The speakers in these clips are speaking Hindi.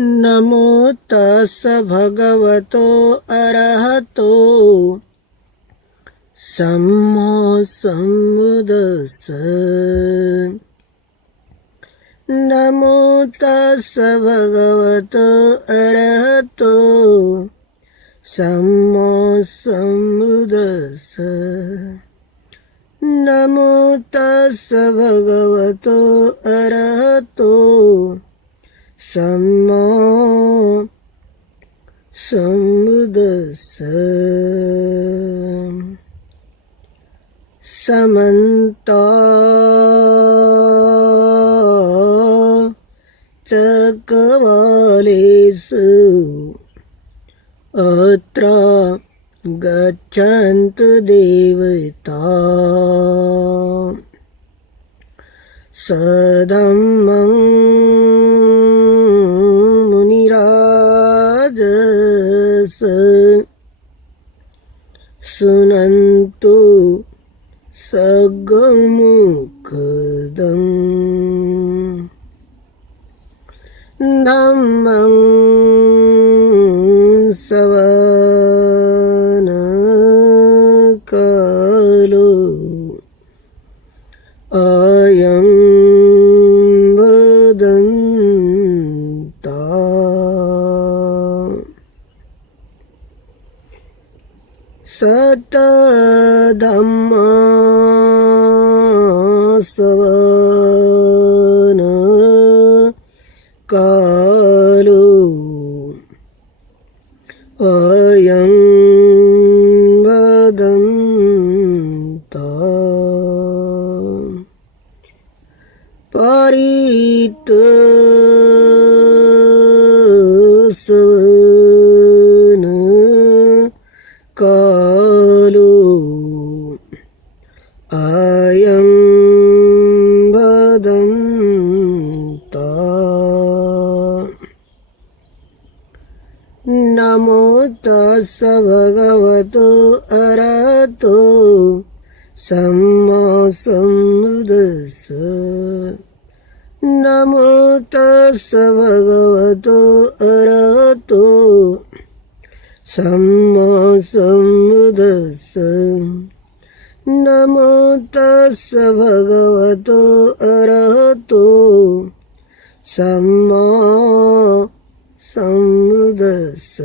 नमो तस् भगवतो अरहतो सम्मा सम्बुद्दस्स। नमो तस् भगवतो अरहतो सम्मा सम्बुद्दस्स। नमो तस् भगवतो अरहतो सम्मा सम्बुद्दस्स। समन्ता चक्रवालेषु अत्र गच्छन्तु देवता सधम्मं मुनिराजस सुनन्तु सगमुखदं धम्मं सवनकालो अयं वदन्ता। सतधम्मा सवनकालो अयं वदन्ता। परितो सवनकालो अयं वदन्ता। नमो तस् भगवतो अरहतो सम्मा सम्बुद्दस्स। नमो तस् भगवतो अरहतो सम्मा सम्बुद्दस्स। नमो तस् भगवतो अरहतो सम्मा सम्बुद्दस्स।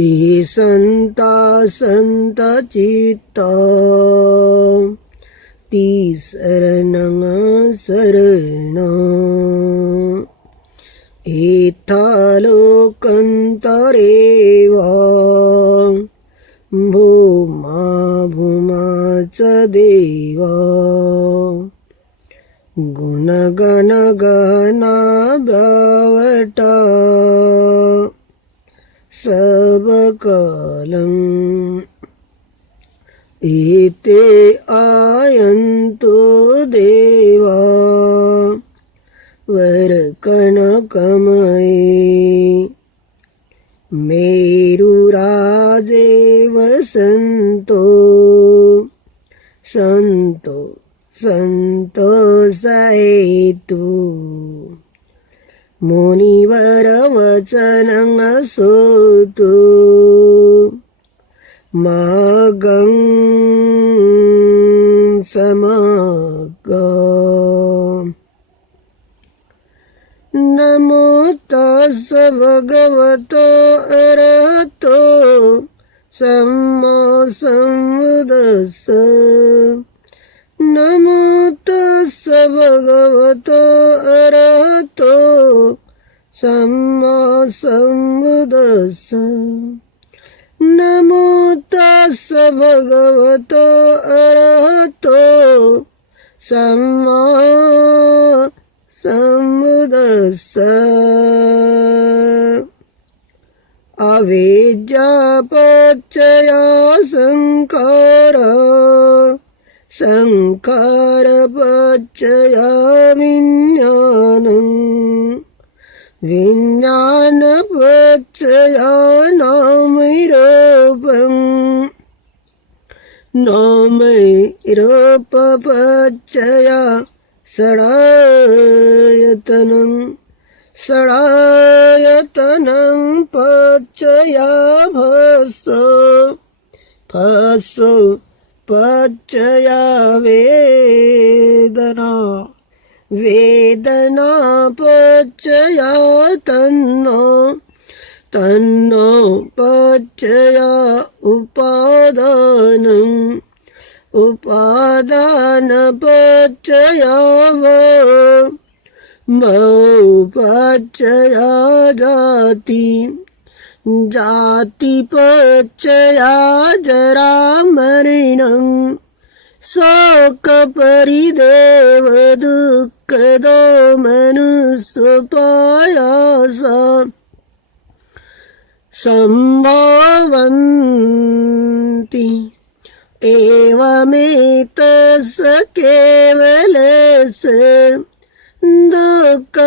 ईशन्ता सन्तचित्ता शरणं शरणं इत्थलोकन्तरे वा भूमा भूमा च देवा गुणगणगणाभ्यावटा सबकालम् एते आयन्तो देवा वरकनकमये मेरुराजे वसन्तो सन्तो सन्तोषहेतु मुनिवरवचनं श्रोतु मागं समगम्। नमो तस् भगवतो अरहतो सम्मा सम्बुद्दस्स। नमो तस् भगवतो अरहतो सम्मा सम्बुद्दस्स। नमो तस् भगवतो अरहतो सम्मा सम्बुद्दस्स। अविद्यापच्चया संखारा संखारपच्चया विज्ञानं विज्ञानपच्चया नामरूपं नामरूपपच्चया षडायतनं षडायतनं पच्चया पच्चया वेदना वेदना पच्चया तन्नो पच्चया उपादान पच्चया पच्चया जाति पच्चया जरा मरणं शोक परिदेव दुःख मनुष्योपायास संभवन्ति एवमेतस् केवलस् दुःखखण्डस्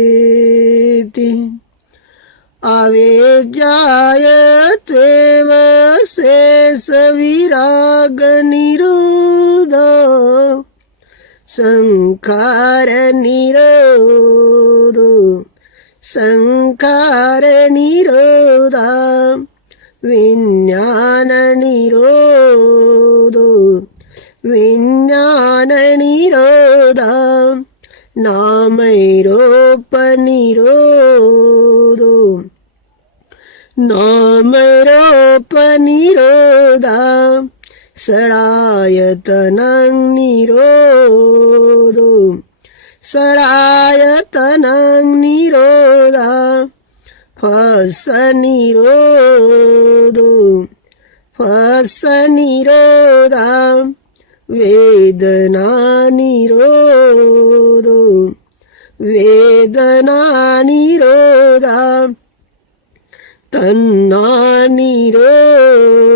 समुदयोऽतीति अवेज्यायत्वेव शेषविरागनिरोध संखारनिरोधा विज्ञाननिरोधा नामैरोपनिरोधा षडायतनं निरोधा फसनिरोधा वेदना निरोधा तन्ना निरोधा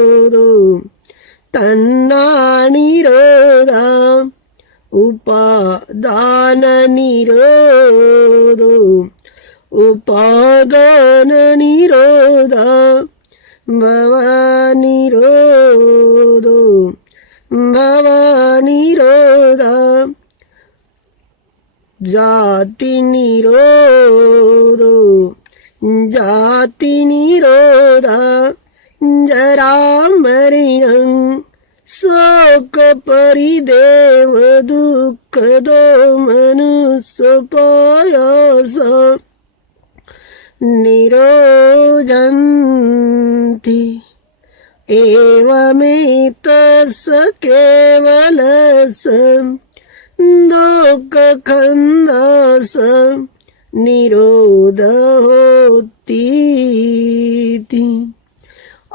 उपादान निरोधा भव निरोधा जाति निरोधा जरा मरणं शोक परिदेव दुःख मनुष्योपायास निरोजन्ति एवमेतस् केवलस् दुःखखण्डस् निरोधोऽतीति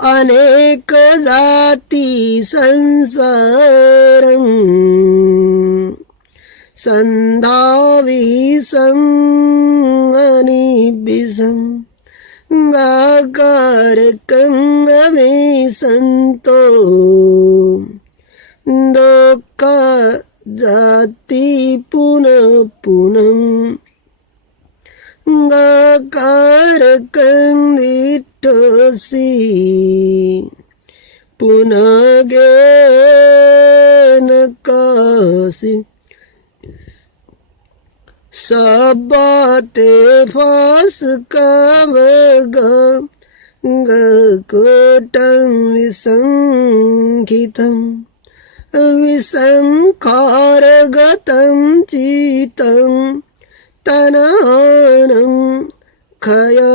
अनेक जाति संसारं संधाविसं गाकारकंगमे संतो दुःख जाति पुनः गाकारकंदिठोसी पुनः गेन कासी सबते फास कावग गकोटं विसंखितं विसंखारगतं चितं तनानं खयमजगाति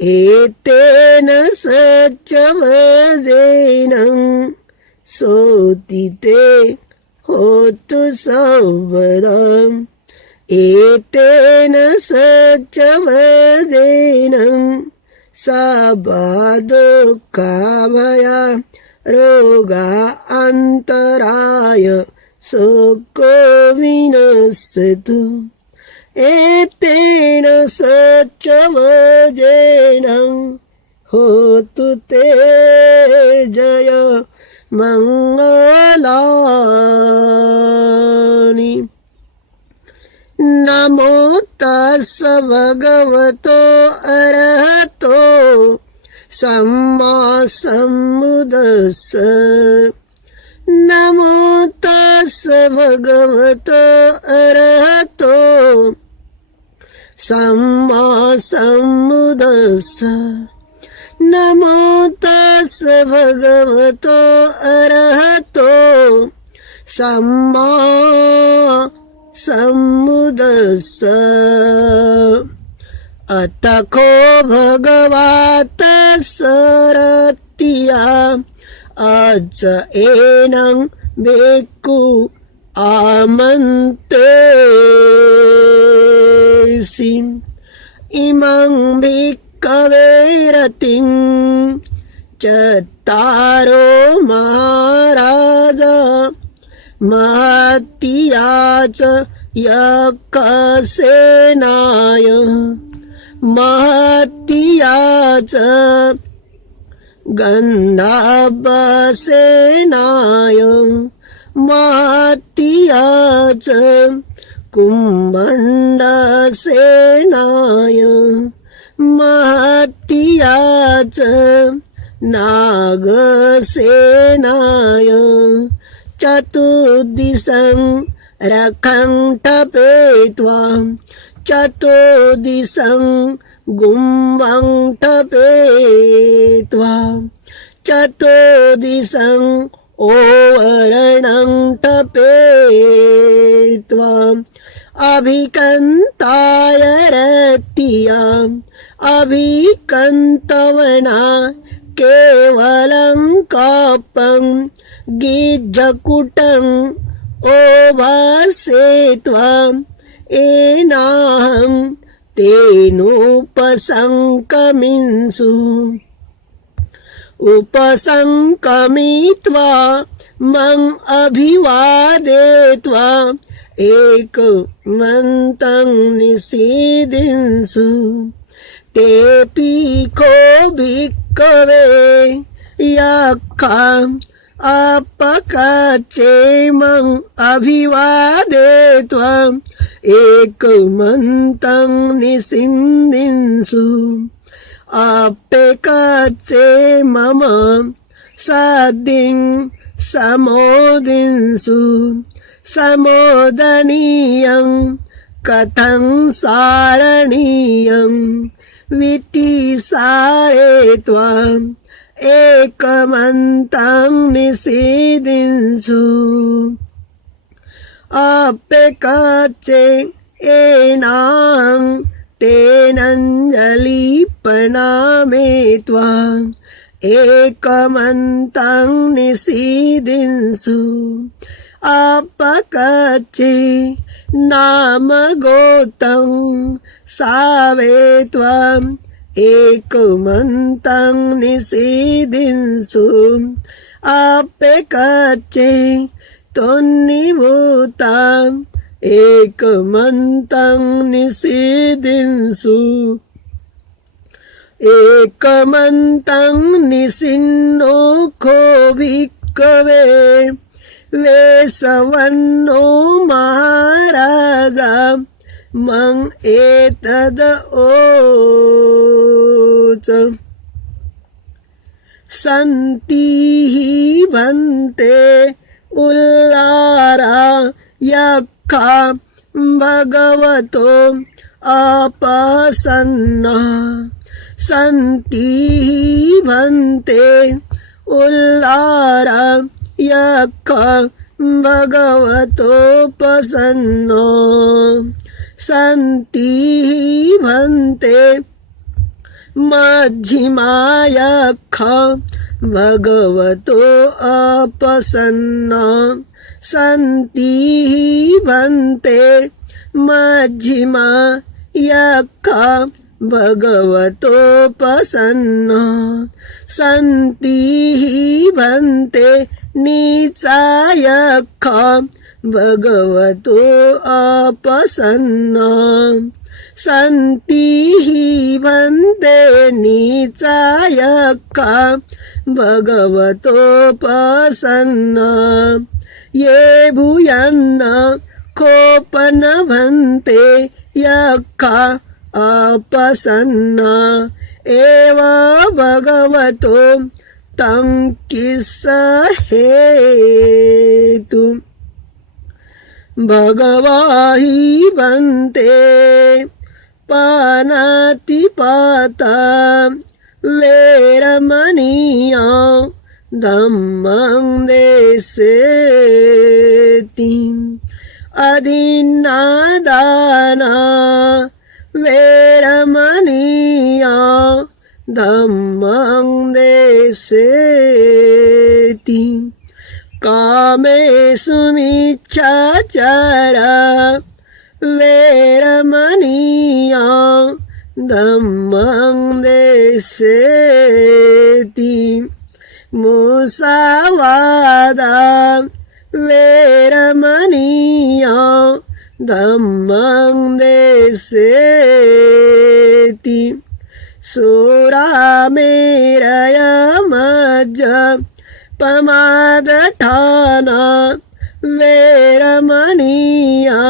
एतेन सच्चवजेनं सोतिते होतु सर्वदा एतेन सच्चवजेनं साबादुःखाभया रोगा अन्तराय शोको विनश्यतु एतेन सच्चवजेनं होतु ते जय मंगलानि नमो तस् भगवतो अरहतो सम्मा सम्बुद्धस्स नमो तस् भगवतो अरहतो सम्मा सम्बुद्धस्स नमो तस् भगवतो अरहतो सम्मा सम्बुद्धस्स अतको भगवात सरतिया अज एनं बेकु आमन्तेसि इमं भिक्खवे रतिं चत्तारो महाराज महत्याच यक्षसेनाय महत्याच गन्धर्वसेनाय महत्याच कुम्भण्डसेनाय महत्याच नागसेनाय चतुर्दिशं रखन्तपेत्वा चतुर्दिशं गुम्बं टपेत्वा चतुर्दिशं ओवरणं टपेत्वा अभिकन्ताय रतिया अभिकन्तवना केवलं कपं गिज्जकुटं ओभासेत्वा एनाहं तेनोपसङ्कमिन्सु उपसङ्कमित्वा मम अभिवादयित्वा एकमन्तं निषीदिंसु तेऽपि को भिक्खवे यक्खम् अपकचेमं अभिवादयित्वा एकमन्तं निषीदिंसु अपेकचे मम सद्दिं समोदिंसु समोदनीयं कथं सारणीयं वितिसारे त्वाम् एकमन्तं निषीदिंसु अपेकचे एनां तेनञ्जलिपनामेत्वा एकमन्तं निषीदिंसु अपकचे नाम गोतं सावेत्वा एकमन्तं निषीदिंसु अपेकचे तोन्निभूताम् एकमन्तं निषीदिंसु एकमन्तं निषिन्नो को भिक्खवे वेसवन्नो महाराजा मं एतद ओच सन्तिः भन्ते उल्लारा यक्खा भगवतो अपसन्ना सन्तिः भन्ते उल्लारा यक्खा भगवतोपसन्नो सन्तिः भन्ते मध्यमा यक्खा भगवतो अपसन्ना सन्तिः भन्ते मध्यमा यक्खा भगवतोपसन्ना सन्तिः भन्ते नीचा यक्खा भगवतो अपसन्ना सन्तिः भन्ते नीचा यक्खा भगवतोपसन्ना ये भूयन्न खोपन भन्ते यखा अपसन्ना एव भगवतो तं किस्सहेतु भगवाहि भन्ते पानातिपाता वेरमणीया धम्मं देसेति अधिन्नादाना वेरमणीया धम्मं देसेति कामेषु मिच्छाचारा वेरमणीया धम्मं देसेति मुसावादा वेरमणीया धम्मं देसेति सुरामेरयमज्ज पमादठाना वेरमणीया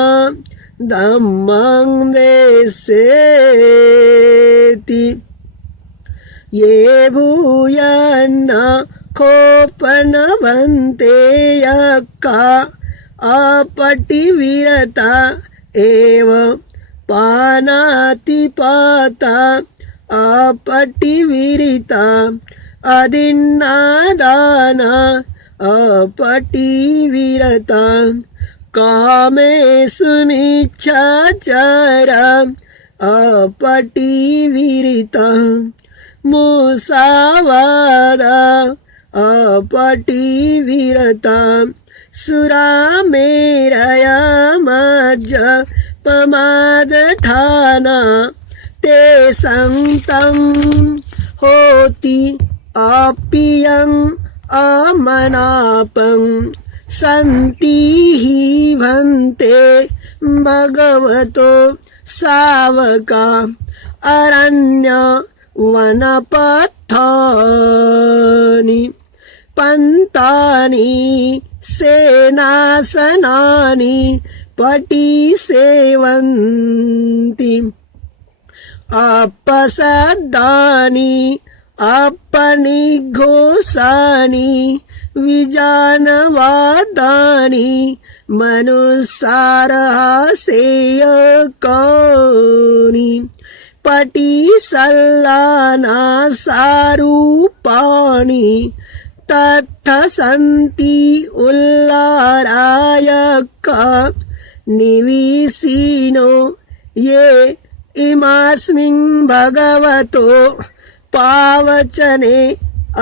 धम्मं देसेति ये भूयन्न खोपन भन्ते यक्का अपटिविरता एव पानातिपाता अपटिविरिता अधिन्नादाना अपटिविरता कामेषु मिच्छाचारा अपटिविरिता मुसावादा अपटिविरता सुरामेरयमज्ज पमादठाना ते संतं होति अप्रियं अमनापं सन्ति हि भन्ते भगवतो सावका अरण्य वनपथानि पंतानि सेनासनानि पटिसेवन्ति अपसद्दानि अपनिघोषानि विजानवादानि मनुसारहासेयकानि पटिसल्लाना सारूपाणि तत्थ सन्ति उल्लारायका निविसिनो ये इमास्मिन् भगवतो पावचने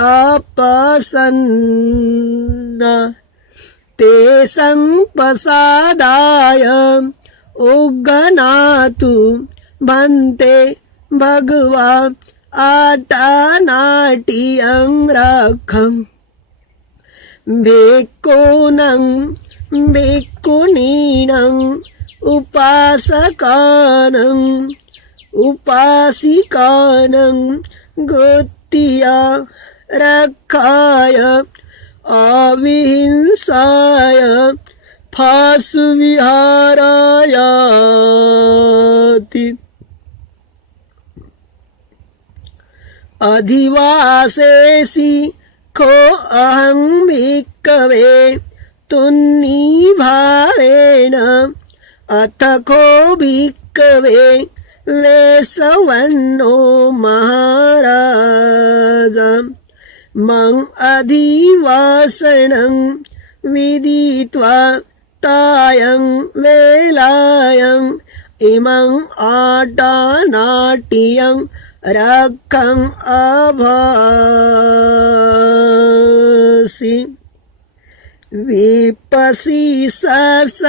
अपसन्ना ते संप्रसादाय उग्गनातु भन्ते भगवा आटानाट्यं रखम् भिक्खूनं भिक्खुनीनं उपासकानं उपासिकानं गोत्या रक्षाय अविहिंसाय फासुविहारायाति अधिवासेसि खो अहं भिक्खवे तुन्निभावेन अथ खो भिक्खवे वेसवन्नो महाराज मं अधिवासनं विदित्वा तायं वेलायं इमं आटानाट्यं रक्षम् अभासि विपसि ससनामतो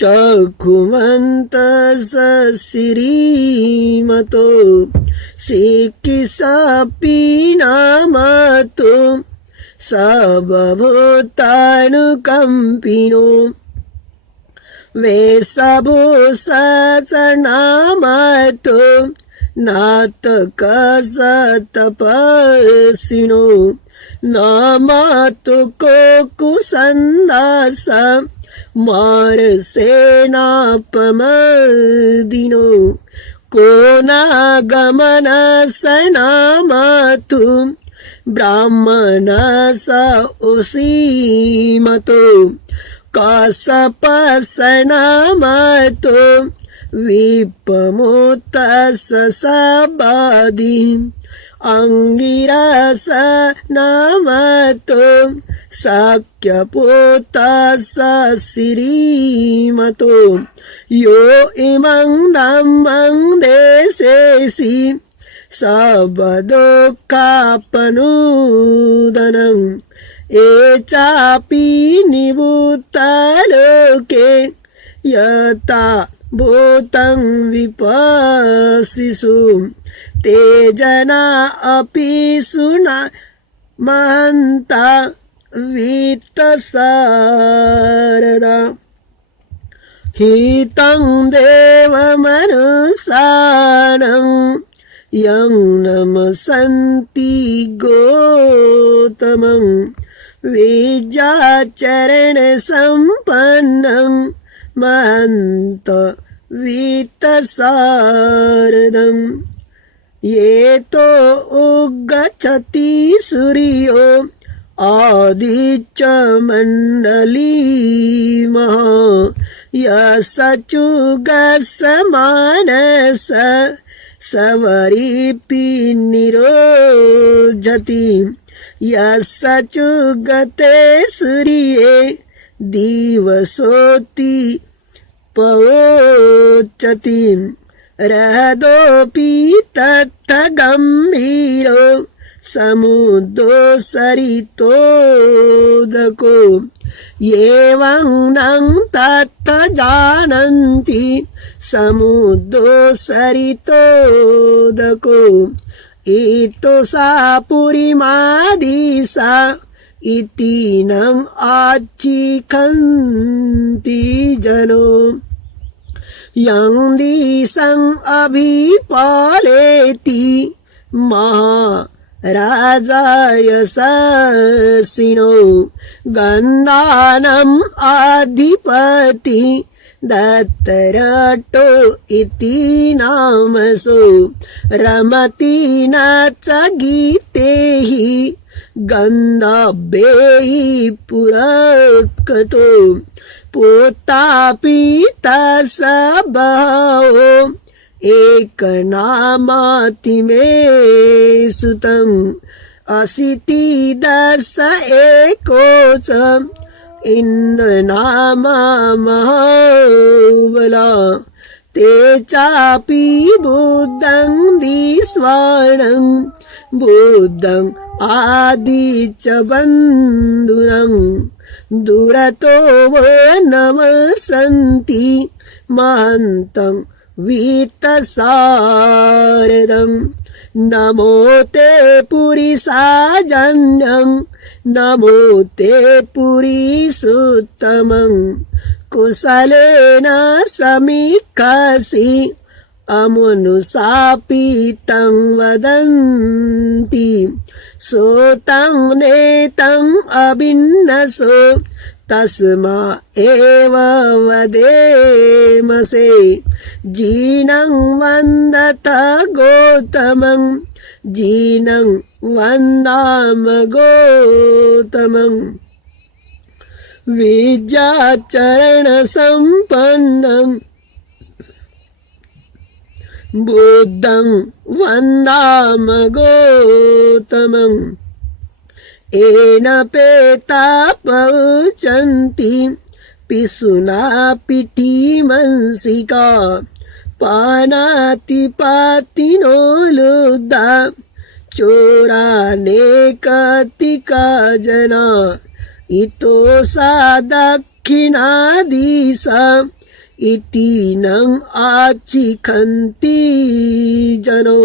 चक्षुमन्तसश्रीमतो सिक्किसपीनामतो सबभूतानुकम्पिनो वेशभूषणामतो नातकसतपस्विनो नामातु को कुसंदास मार सेनापमदिनो को नागमन सनामतु ब्राह्मण स उसीमतो कसपसनामतो विपमुत सबादि अंगिरस नामतो शक्यपुतस श्रीमतो यो इमं धम्मं देशेसि सबदुःखापनुदनं ये चापि निभूतलोके यथा भूतं विपश्यसु ते जना अपि सुना महन्ता वित्तसारदा हितं देवमनुसानं यं नमसन्ति गोतमं विद्याचरणसम्पन्नं महन्त वित्तसारदम् ये तो उगच्छति सूर्यो आदित्य मंडली महा यशचुगस मानस सवरीपि निरोजति यशचुगते सूर्ये दिवसोति पवोचति रहदोपि तत्थ गंभीरो समुद्रो सरितोदको एवं नं तत्थ जानन्ति समुद्रो सरितोदको इतो सा पुरीमादिशा इति नं आचिखन्ति जनो यं दिशं अभिपालेति महाराजा यशस्विनो गन्धानम् अधिपति दत्तरटो इति नामसो रमति न च गीतैः गन्धर्वैः पुरक्तो पोतापि तसबहो एकनामाति मे सुतम् अशीति दश एकोच इन्द्रनामा महाबला ते चापि बुद्धं दिस्वर्णं बुद्धं आदिच बन्धुनं दुरतो वो नमसन्ति महन्तं वित्तसारदं नमो ते पुरीसाजन्यं नमो ते पुरीसुत्तमं कुशलेन समीक्षसि अमनुषापि तं वदन्ति सोतं नेतं अभिन्नसो तस्मा एव वदेमसे जीनं वन्दत गौतमं जीनं वन्दाम गौतमं विद्याचरणसम्पन्नं बुद्धं वन्दाम गौतमम् येन पेता पौचन्ति पिशुना पिटीमंसिका पानातिपातिनो लुब्धा चोरानेकतिका जना इतो सा दक्षिणादिशा इति नं आचिखन्ति जनो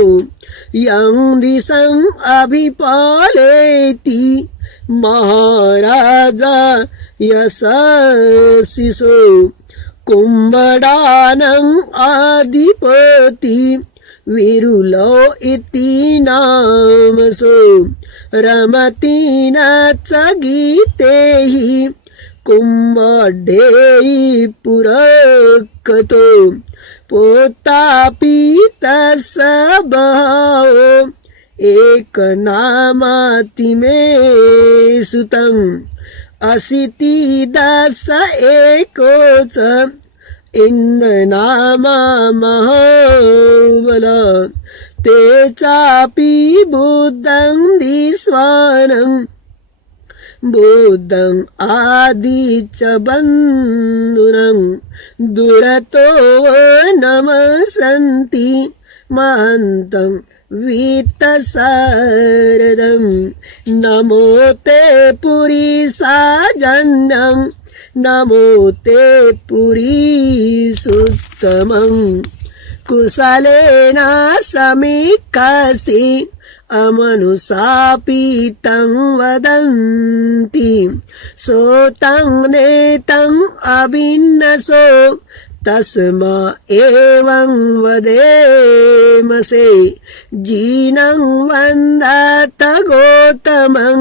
यं दिशं अभिपालेति महाराजा यशस्विसो कुम्भडानं अधिपति विरुलो इति नामसो रमतीनाच गीतेहि कुंभढेयी पुरकतो पोतापि तस बहाओ एक नामाति मे सुतं असिति दस एकोच इंद्रनामा महाबल तेचापि बुद्धं दिस्वानं बुद्धं आदिच बन्धुनं दुरतो नमसन्ति महन्तं वित्तसारदं नमो ते पुरीसाजन्यं नमो ते पुरीसुत्तमं कुशलेन समीक्षसि अमनुषापीतं वदन्ति सोतं नेतं अभिन्नसो तस्मा एवं वदेमसे जीनं वन्दात गौतमं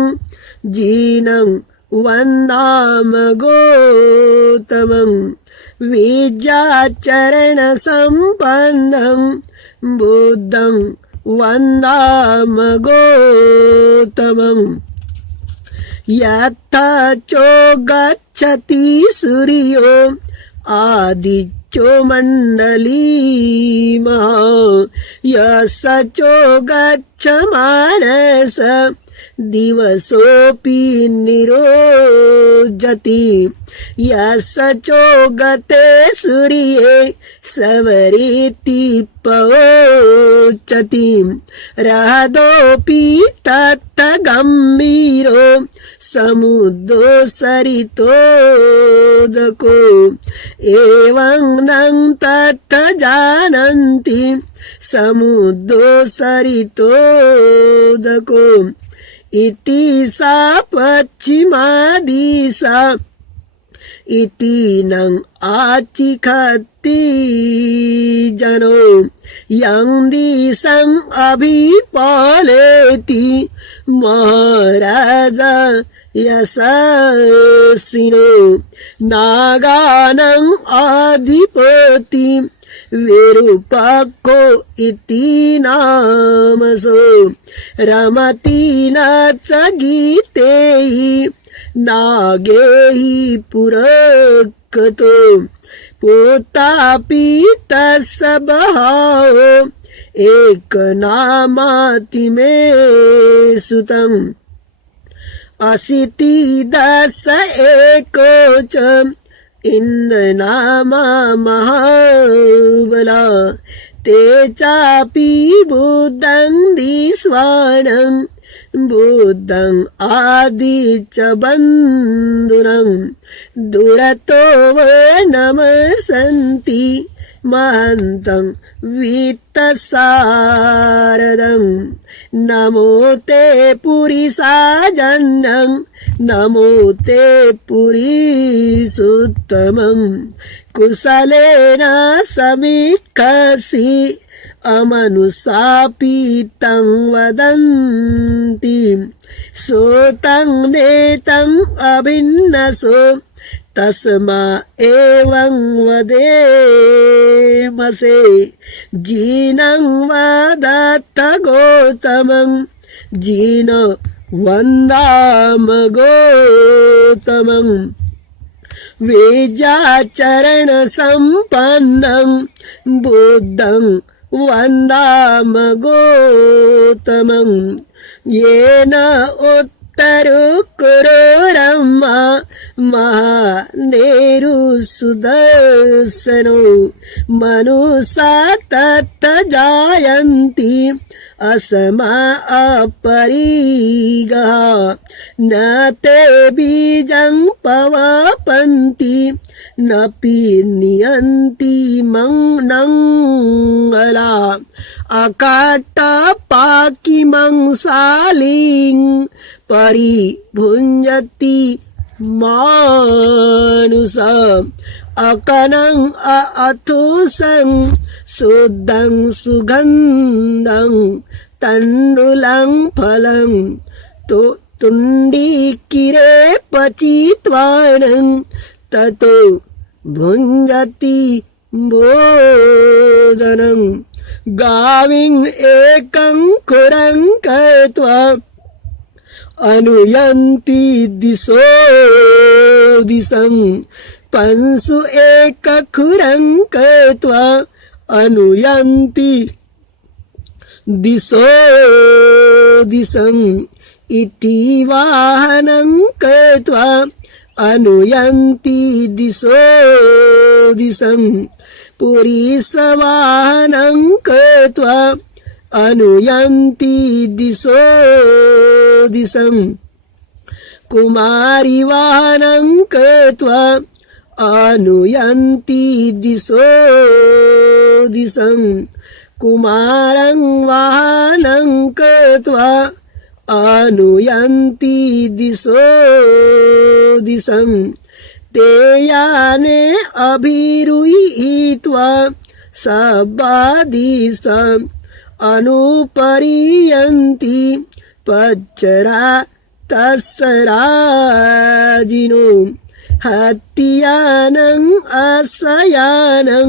जीनं वन्दाम गौतमं विद्याचरणसम्पन्नं बुद्धं वन्दाम गौतमं यथा चोगच्छति सूर्यो आदित्यो मण्डलीमः यस चोगच्छमानस दिवसोऽपि निरोजति यस चोगते सूर्ये समरेति पवोचति रहदोऽपि तत् गम्भीरो समुद्रो सरितोदको एवं नं तत् जानन्ति समुद्रो सरितोदको इति सा पश्चिमा दिशा इति नं आचिखति जनो यं दिशं अभिपालयति महाराजा यशस्विनो नागानां अधिपति विरूपाक्षो इति नामसो रमतीनाच गीतेहि नागैहि पुरकतो पोतापि तस्य बहाओ एक नामाति मे सुतं असिति दस एकोच इंद्रनामा महाबला तेचापि बुद्धं दिस्वानं बुद्धं आदिच बन्धुनं दुरतो नमसन्ति महन्तं वित्तसारदं नमो ते पुरीसाजन्यं नमो ते पुरीसुत्तमं कुशलेन समीक्षसि अमनुषापीतं वदन्ति सोतं नेतं अभिन्नसो तस्मा एवं वदेमसे जीनं वदत गौतमं जीन वन्दाम गौतमं विद्याचरणसम्पन्नं बुद्धं वन्दाम गौतमं येन उत्तरोकुरोरम्मा महानेरुसुदर्शनो मनुषा तत् जायन्ति असमा अपरिगः न ते बीजं पवपन्ति न पीन्यन्ति मंगला अकाट्टपाकिमंसालिं परिभुञ्जति मानुष अकनं अथुसं शुद्धं सुगन्धं तण्डुलं फलं तो तुण्डीकिरे पचित्वानं ततो भुञ्जति भोजनं गाविं एकं खुरं कृत्वा अनुयन्ति दिशो दिशं पंसु एकखुरं कृत्वा अनुयन्ति दिशो दिशं इति वाहनं कृत्वा अनुयन्ति दिशो दिशं पुरीशवाहनं कृत्वा अनुयन्ति दिशो दिशं कुमारीवाहनं कृत्वा अनुयन्ति दिशो दिशं कुमारं वाहनं कृत्वा अनुयन्ति दिशो दिशं ते याने अभिरुहित्वा सब्बादिशम् अनुपरियन्ति पच्चरा तस्सराजिनो हत्यानं असयानं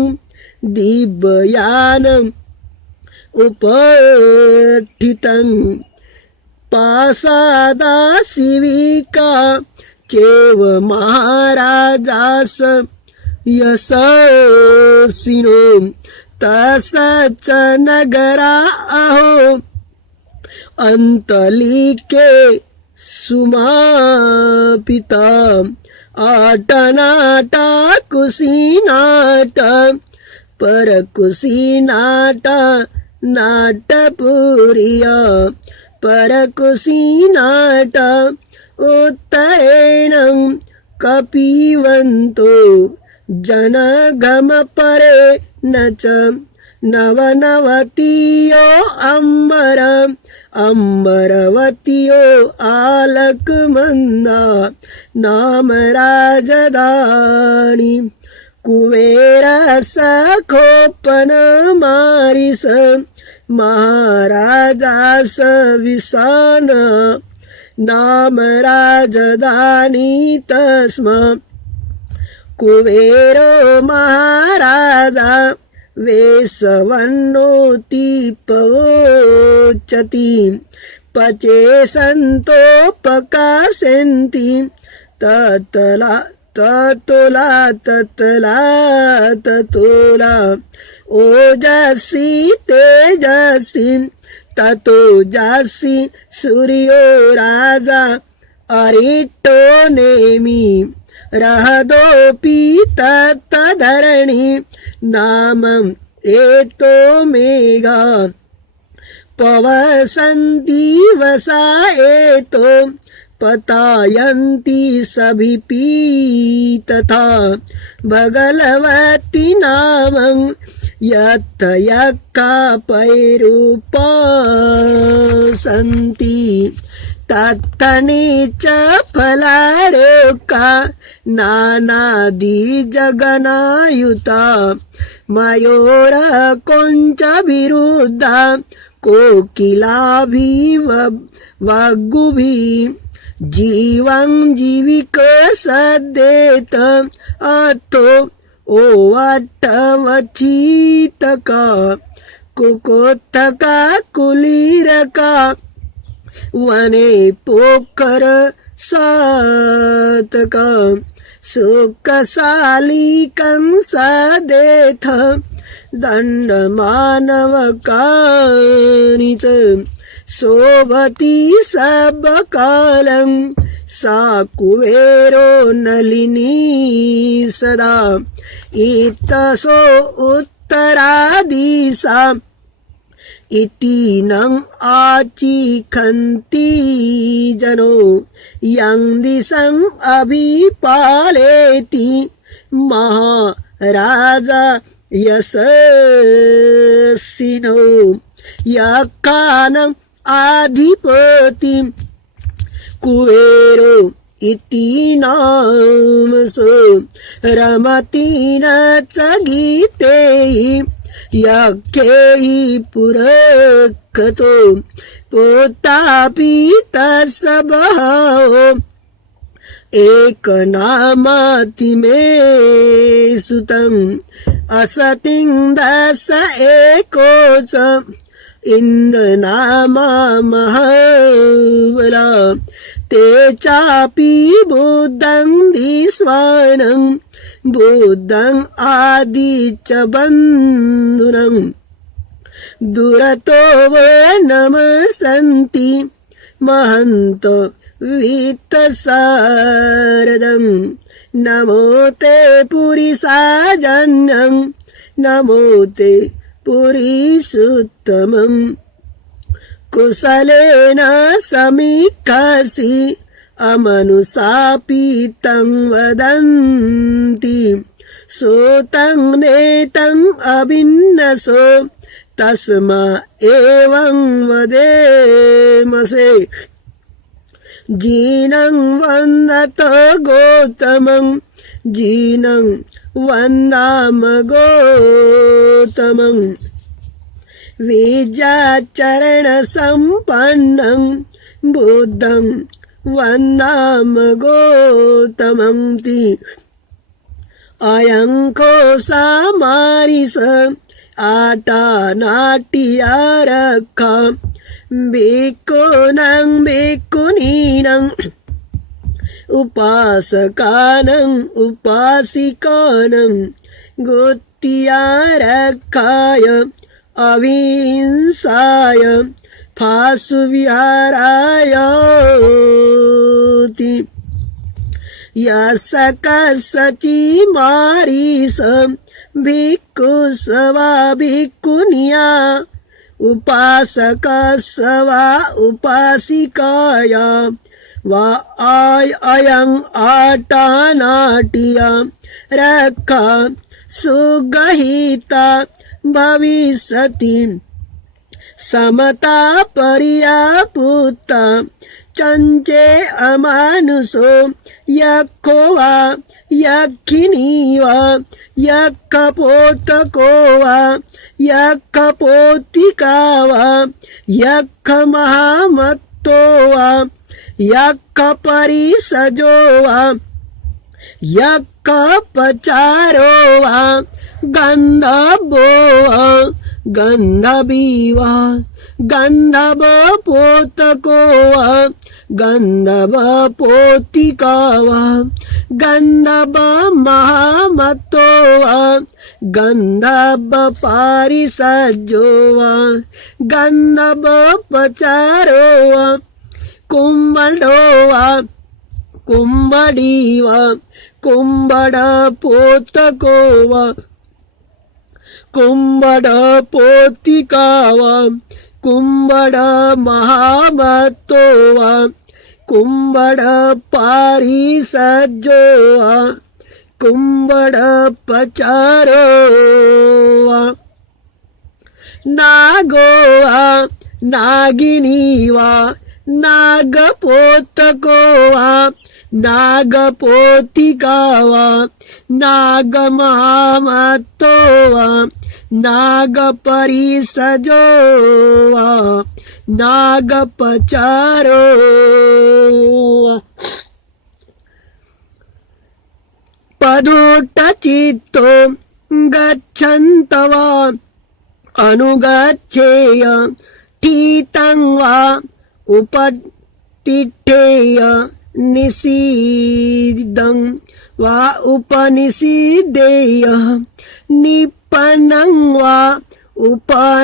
दिव्ययानम् उपठितं पासादाशिविका चेव महाराजास यशस्विनो तसच नगरा अहो अंतलिके सुमापिता आटनाटा कुशीनाटा परकुशीनाटा नाटपुरिया परकुशीनाटा उत्तरेणं कपिवन्तो जनगमपरे न च नवनवतियो अम्बरवतियो आलकमन्दा नाम राजधानी कुबेरसखोपन मारिस महाराजास विशान नाम राजधानी तस्मा कुबेरो महाराजा वेशवन्नोतिपोचति पचे सन्तोपकाशन्ति ततला ओजसी तेजसी ततोजसी सूर्यो राजा अरिष्टो नेमि रहदोपि तत्तधरणि नामम् एतो मेघा पवसन्ति वसा एतो पतायन्ति सभिपि तथा भगलवती नामं यत्र यक्कापैरुपासन्ति तत्तनि च फलारोका नानादिजगनायुता मयूरकुञ्चभिरुद्धा कोकिलाभिवगुभिः जीवं जीविकसद्येत अथो ओवट्टवचितका कुकोत्थका कुलीरका वने पोकर सातका सुखशालिकं सदेथ दण्डमानवकानि च शोभति सबकालं सा कुबेरो नलिनी सदा इतसो उत्तरादिशा इति नं आचिखन्ति जनो यं दिशं अभिपालेति महाराजा यशस्विनो यक्कानं अधिपति कुबेरो इति नामसो रमति न च गीते यज्ञैः पुरक्तो पोतापि तत्स्वभावो एक नामाति मे सुतं असतिं दश एको च इंद्रनामा महाबला ते चापि बुद्धं दिस्वानं बुद्धं आदिच बन्धुनं दुरतो वो नमसन्ति महन्त वित्तसारदं नमो ते पुरिसाजन्यं नमो ते पुरीसुत्तमं कुशलेन समीक्षसि अमनुषापि तं वदन्ति सोतं नेतं अभिन्नसो तस्मा एवं वदेमसे जीनं वन्दत गौतमं जीनं वन्दाम गौतमं विद्याचरणसम्पन्नं बुद्धं वन्दाम गौतमं ति अयं कोशामारिष आटा नाट्यारक्खा भिक्खूनां भिक्खुनीनां उपासकानां उपासिकानां गोत्यारक्षाय अहिंसाय फासुविहाराय यशकसचि मारीस भिक्खुस्वा भिक्खुनिया उपासकस्वा उपासिकाया वा अयं आटानाटिया रक्षा सुगहिता भविष्यति समता पर्यापुता चञ्चे अमानुषो यक्षो वा यक्षिणी वा यक्षपोतको वा यक्षपोतिका वा यक्षमहामत्तो वा यक्षपरिसजो वा यक्षपचारो वा गन्धर्वो वा गन्धर्वी वा गन्धर्वपोतको वा गन्धर्वपोतिका वा गन्धर्वमहामत्तो वा गन्धर्वपरिसजो वा गन्धर्वपचारो वा कुम्भडो वा कुम्भडी वा कुम्भडपोतको वा कुम्भडपोतिका वा कुम्भडमहामत्तो वा कुम्भडपरिसजो वा कुम्भडपचारो वा नागो वा नागिनी वा नागपोतको वा नागपोतिका वा नागमहामत्तो वा नागपरिसजो वा नागपचारो पदुट्टचित्तो गच्छन्त वा अनुगच्छेय ठितं वा उपतिष्ठेय निषिद्धं वा उपनिषिद्धेय निपन्नं वा उपनिपजेय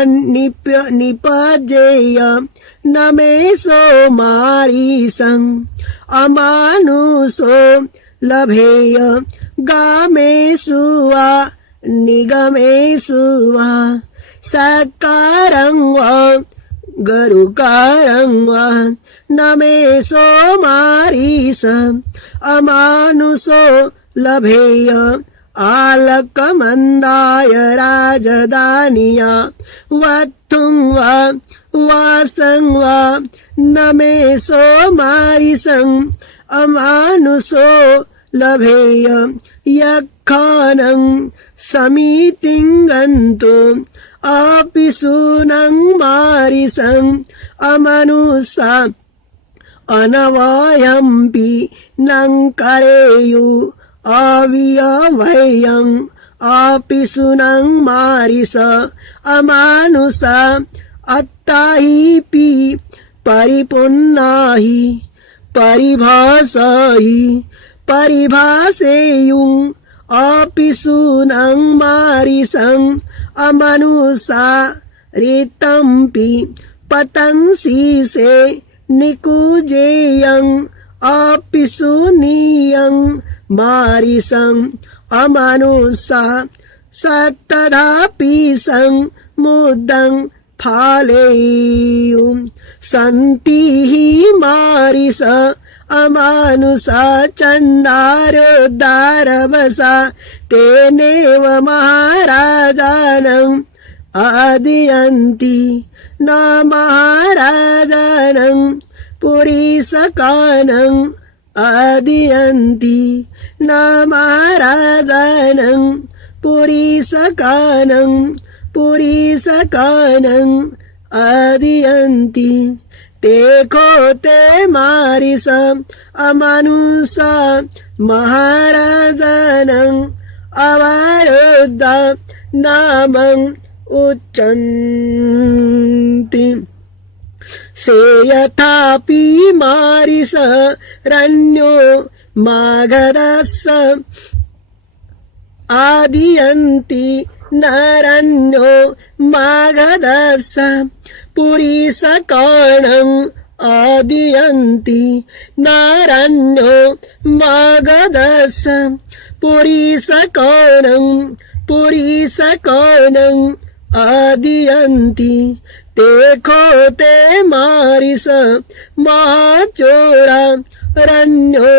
न मे सोमारीसं अमानुषो लभेय गामेषु वा निगमेषु वा सकारं वा गरुकारं वा न मे सोमारीस अमानुषो लभेय आलकमन्दाय राजधानिया वत्थुं वा वासं वा न मे सोमारिसं अमानुषो लभेय यक्षानं समितिं गन्तुं अपि सूनं मारिसं अमनुषा अनवयम्पि नं करेयु अवियवयं अपिसुनं मारिस अमानुषा अत्ताहिपि परिपुन्नाहि परिभाषाहि परिभाषेयुं अपिसुनं मारिसं अमनुषा रितम्पि पतंसि से निकुजेयं अपिसुनीयं मारिसं अमनुषा सत्तदापि सं मुदं फालेयुं सन्ति हि मारिस अमानुषा चण्डारोद्धारवसा तेनेव महाराजानं आदियन्ति न महाराजानं पुरीसकानं आदियन्ति न महाराजानं पुरीसकानं आदियन्ति देखो ते मारिस अमानुषा महाराजानं अवरुद्धा नामं उच्चन्ति से यथापि मारिस रण्यो मागधस्य आदियन्ति नरण्यो मागधस्य पुरीसकाणं आदियन्ति नरण्यो मागधस्य पुरीसकाणं आदियन्ति देखो ते मारिस महाचोरा रण्यो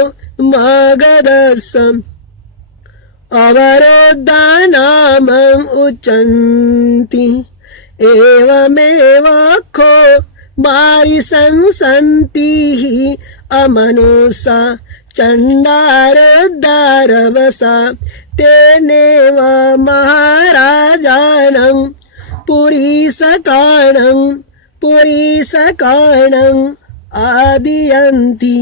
मागधस्य अवरोधानामं उच्चन्ति एवमेव खो मारिसं सन्ति हि अमनुषा चण्डारोद्धारवसा तेनेव महाराजानं पुरीसकाणं आदियन्ति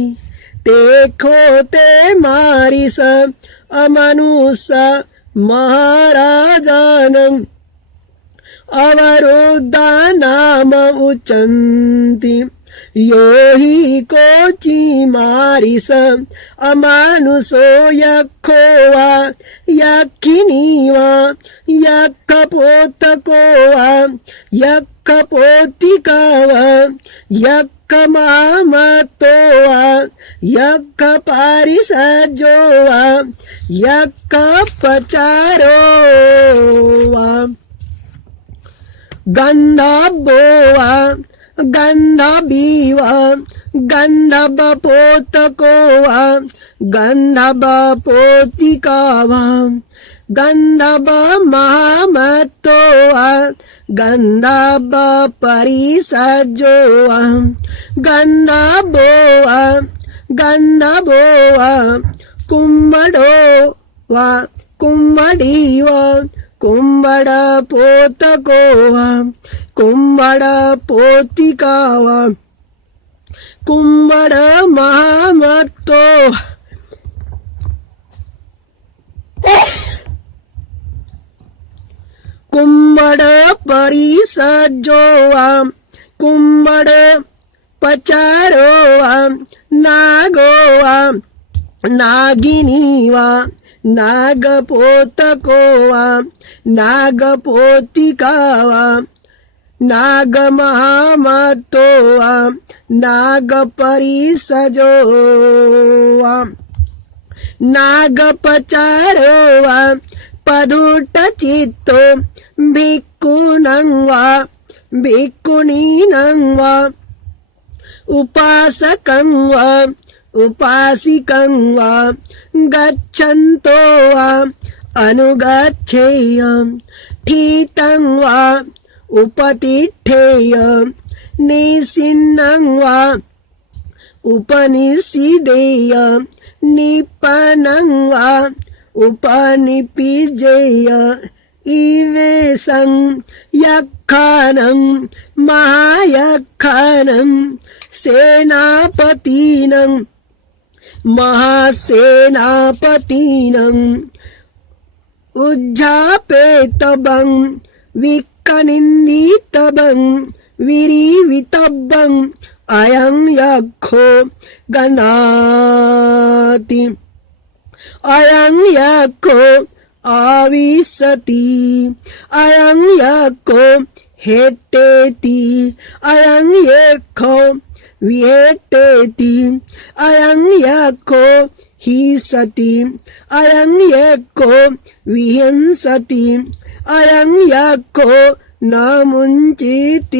देखो ते मारिस अमनुषा महाराजानं अवरुद्धा नाम उच्चन्ति यो हि कोचि मारिस अमानुषो यक्षो वा यक्षिणी वा यक्षपोतको वा यक्षपोतिका वा यक्षमामतो वा यक्षपारिषज्यो वा यक्षपचारो वा गन्धर्वो वा गन्धर्वी वा गन्धर्वपोतको वा गन्धर्वपोतिका वा गन्धर्वमामतो वा गन्धर्वपरिषज्यो वा गन्धर्वो वा कुम्भडो वा कुम्भडी वा कुम्भडपोतको वा कुम्भडपोतिका वा कुम्भडमामतो कुम्भडपरिषज्यो वा कुम्भडपचारो वा नागो वा नागिनी वा नागपोतको वा नागपोतिका वा नागमहामतो वा नागपरिषजो वा नागपचारो वा पदुटचित्तो भिक्खुनं वा भिक्खुनीनं वा उपासकं वा उपासिकं वा गच्छन्तो वा अनुगच्छेय ठितं वा उपतिष्ठेय निसिन्नं वा उपनिषिदेय निपनं वा उपनिपिजेय इवेसं यक्षानं महायक्षानं सेनापतिनं महासेनापतिनं उज्झापेतबं विकनिन्दितबं विरिवितबं अयं यक्षो गणाति अयं यक्षो आविशति अयं यक्षो हेटेति अयं यक्षो विहेटेति अयं यक्षो हिंसति अयं यक्षो विहिंसति अयं यक्षो न मुञ्चतीति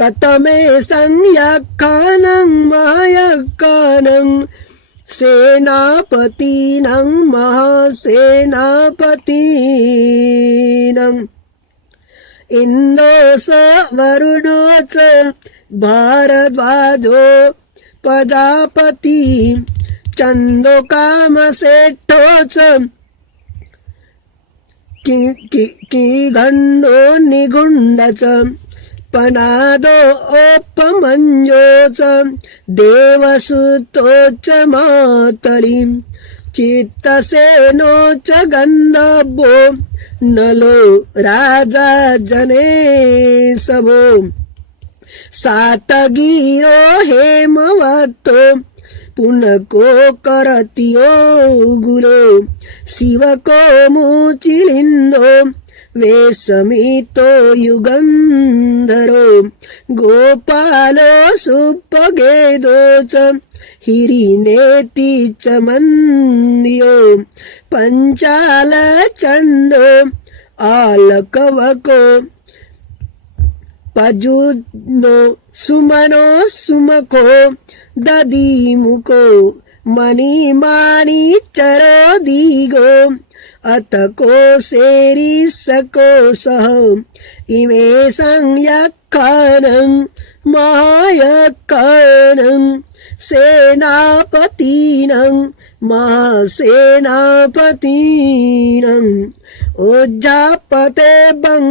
कथमेषं यक्षानं महायक्षानं सेनापतिनं महासेनापतिनम् इन्द्रो स वरुणो च भारद्वाजो प्रजापति छन्दोकामसेठो च किगण्डो निगुण्ड च पनादो ओपमञ्जो च देवसुतो च मातरि चित्तसेनो च गन्धर्वो नलो राजा जनेशवो सातगिरो हेमवतो पुनको करतियो गुरो शिवको मुचिलिन्दो वेशमितो युगन्धरो गोपालो सुपगेदो च हिरिनेति च मन्द्यो पञ्चालचण्डो आलकवको पजुनो सुमनो सुमको दधिमुखो मणिमाणिचरो दिगो अतको सेरिसको सह इमेषं यक्षानं महायक्षानं सेनापतिनं महासेनापतिनं उज्झापतेबं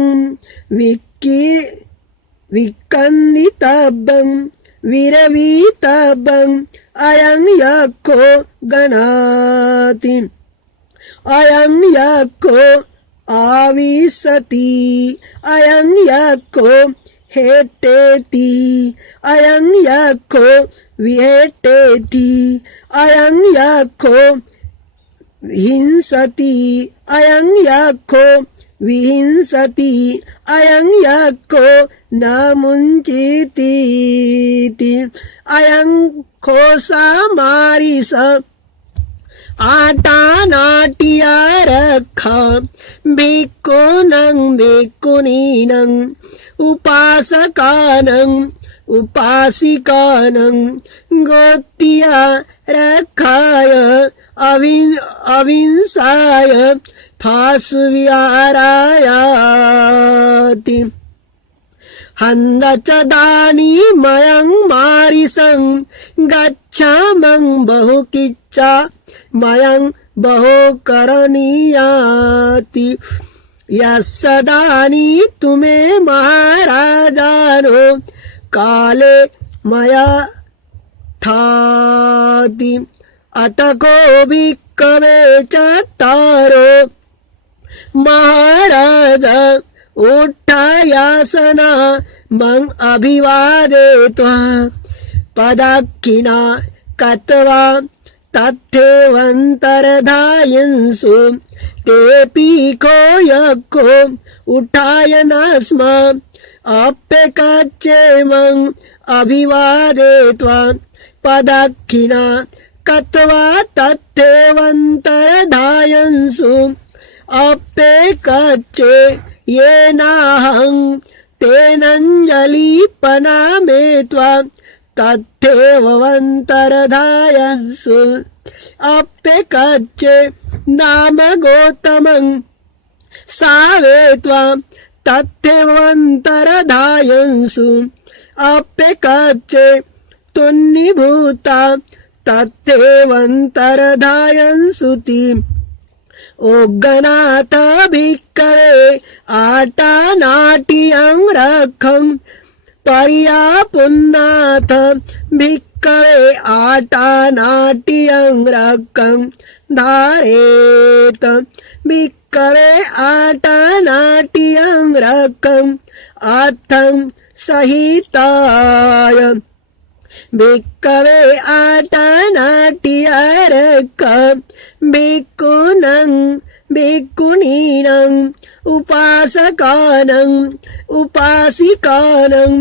विकन्दितबं विरवितबं अयं यक्षो गणाति अयं यक्षो आविशति अयं यक्षो हेटेति अयं यक्षो विहेटेति अयं यक्षो हिंसति अयं यक्षो विहिंसति अयं यक्षो न मुञ्चतीति अयं खोसामारिस आटानाटिया रक्षा भिक्खूनं भिक्खुनीनं उपासकानं उपासिकानं गोत्या रक्षाय अविंसाय फासुविहारायाति हन्द च दानीमयं मारिसं गच्छामं बहुकिच्चा मयं बहु करणीयाति यस्सदानी तुमे महाराजानो काले मया थाति अतको भिक्खवे चत्तारो महाराजा उत्थायासना मं अभिवादयित्वा पदाक्खिना कत्वा तथैवन्तर्धायन्सु तेऽपि को यक्षो उत्थायनस्मा अप्यकच्चेमं अभिवादयित्वा पदाक्खिना कत्वा तथैवन्तर्धायन्सु अप्यकच्चे येनाहं तेनाञ्जलिपनामेत्वा तथैवन्तर्धायन्सु अप्यकच्चे नाम गौतमं सावेत्वा तथैवन्तर्धायन्सु अप्यकच्चे तुन्निभूता तथैवन्तर्धायन्सुति ओग्गनाथ भिक्खवे आटानाट्यं रखं पर्यापुन्नाथ भिक्खवे आटानाट्यं रखं धारेत भिक्खवे आटानाट्यं रखं अथं सहिताय भिक्खवे आटानाट्यरखं भिक्खूनं भिक्खुनीनं उपासकानं उपासिकानं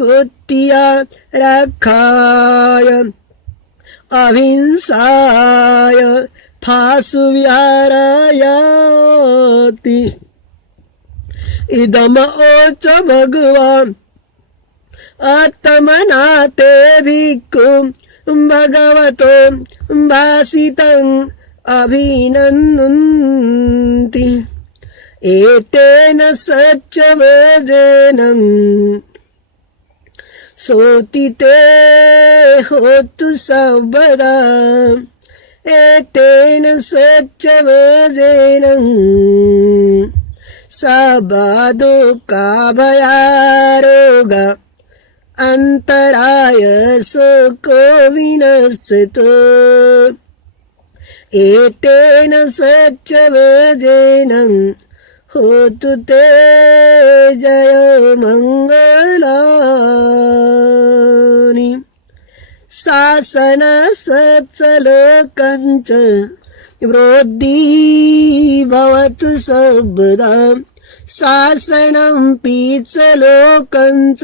गुत्य रक्षाय अहिंसाय फासुविहारायाति इदम ओच भगवान् आत्मनाते भिक्खु भगवतो भासितं अभिनन्दन्ति एतेन सच्चवजेनं सोतिते होतु सर्वदा एतेन सच्चवजेनं सबदुःखभयारोग अंतराय शोको विनश्यतो एतेन सच्चवजेनं होतु ते जय मंगलानि शासन सत्सलोकञ्च वृद्धि भवतु सर्वदा शासनं पीचलोकञ्च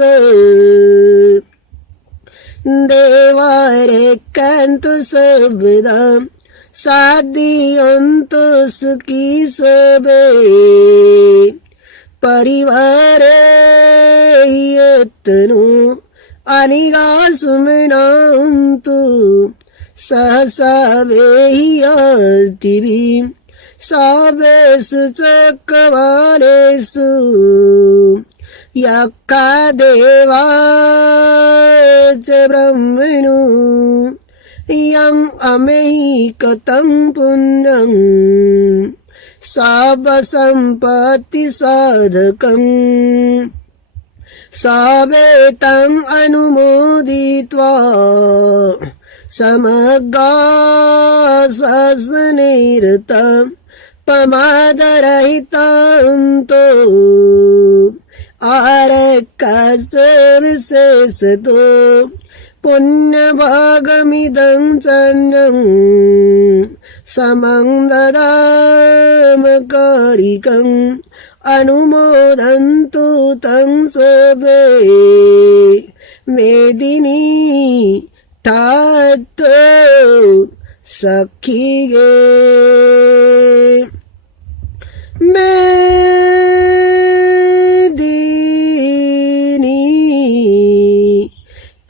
देवारेकन्तु सर्वदा साधियन्तु सुखी सबे परिवारे यत्नु अनिगासुमनान्तु सहसा वेहियतिभिः सावेषु चक्रवालेषु यक्का देवा च ब्रह्मणो यं अमैकतं पुण्यं सर्वसम्पत्तिसाधकम् सावेतं अनुमोदित्वा समग्रा सस्निरतं प्रमादरहितान्तो आरक्कसविशेषतो पुण्यभागमिदं चन्नं समं ददामकारिकम् अनुमोदन्तु तं सर्वे मेदिनी तातो सखिगे मेदिनी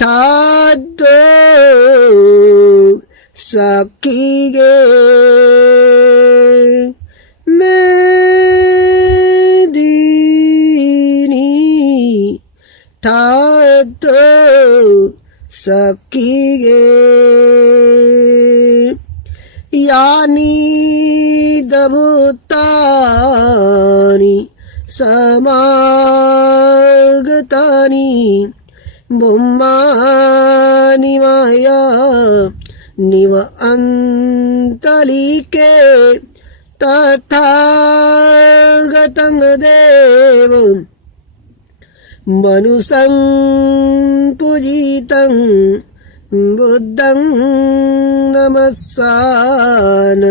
तातो सखिगे तातो सखिगे यानि दभूतानि समागतानि ब्रह्माणि माया निव अन्तलिके तथागतं देवम् मनुषं पूजितं बुद्धं नमस्सान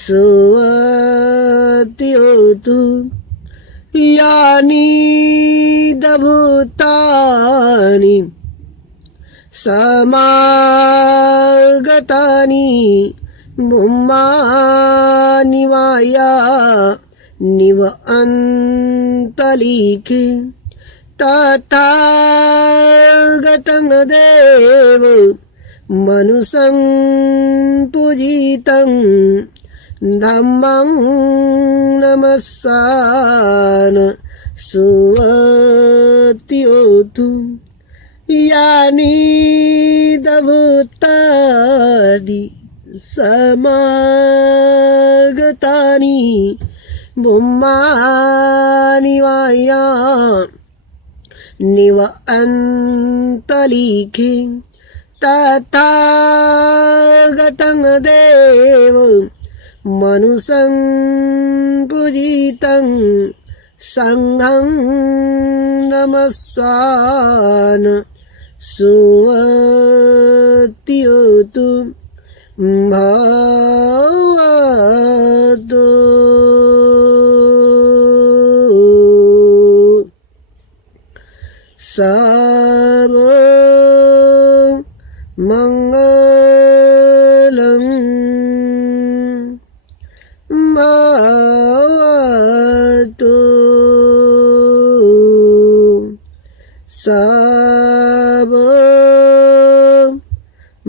सुवत्योतु यानि दभूतानि समागतानि ब्रह्माणि माया निव अन्तलिके तथागतं देव मनुषं पूजितं धम्मं नमस्सान सुवत्योतु यानि दभूतानि समागतानि बुम्मानि वाया निव अन्तलिखे तथागतं देव मनुषं पूजितं संघं नमस्सान सुवत्योतु भवतु सब मंगलं भवतु सब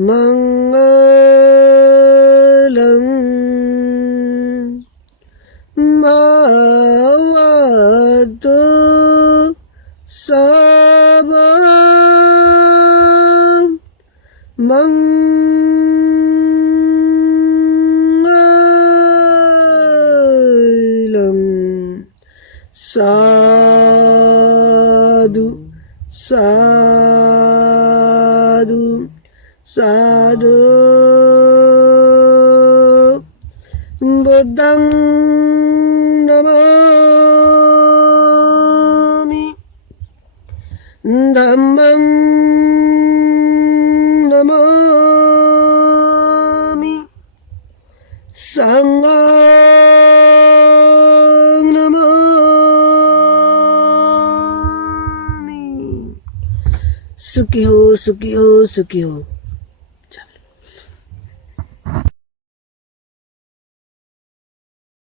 मंगलं भवतु सब मंगलं साधु साधु साधु बुद्धं नमामि धम्मं नमामि संघं नमामि। सुखी हो सुखी हो सुखी हो।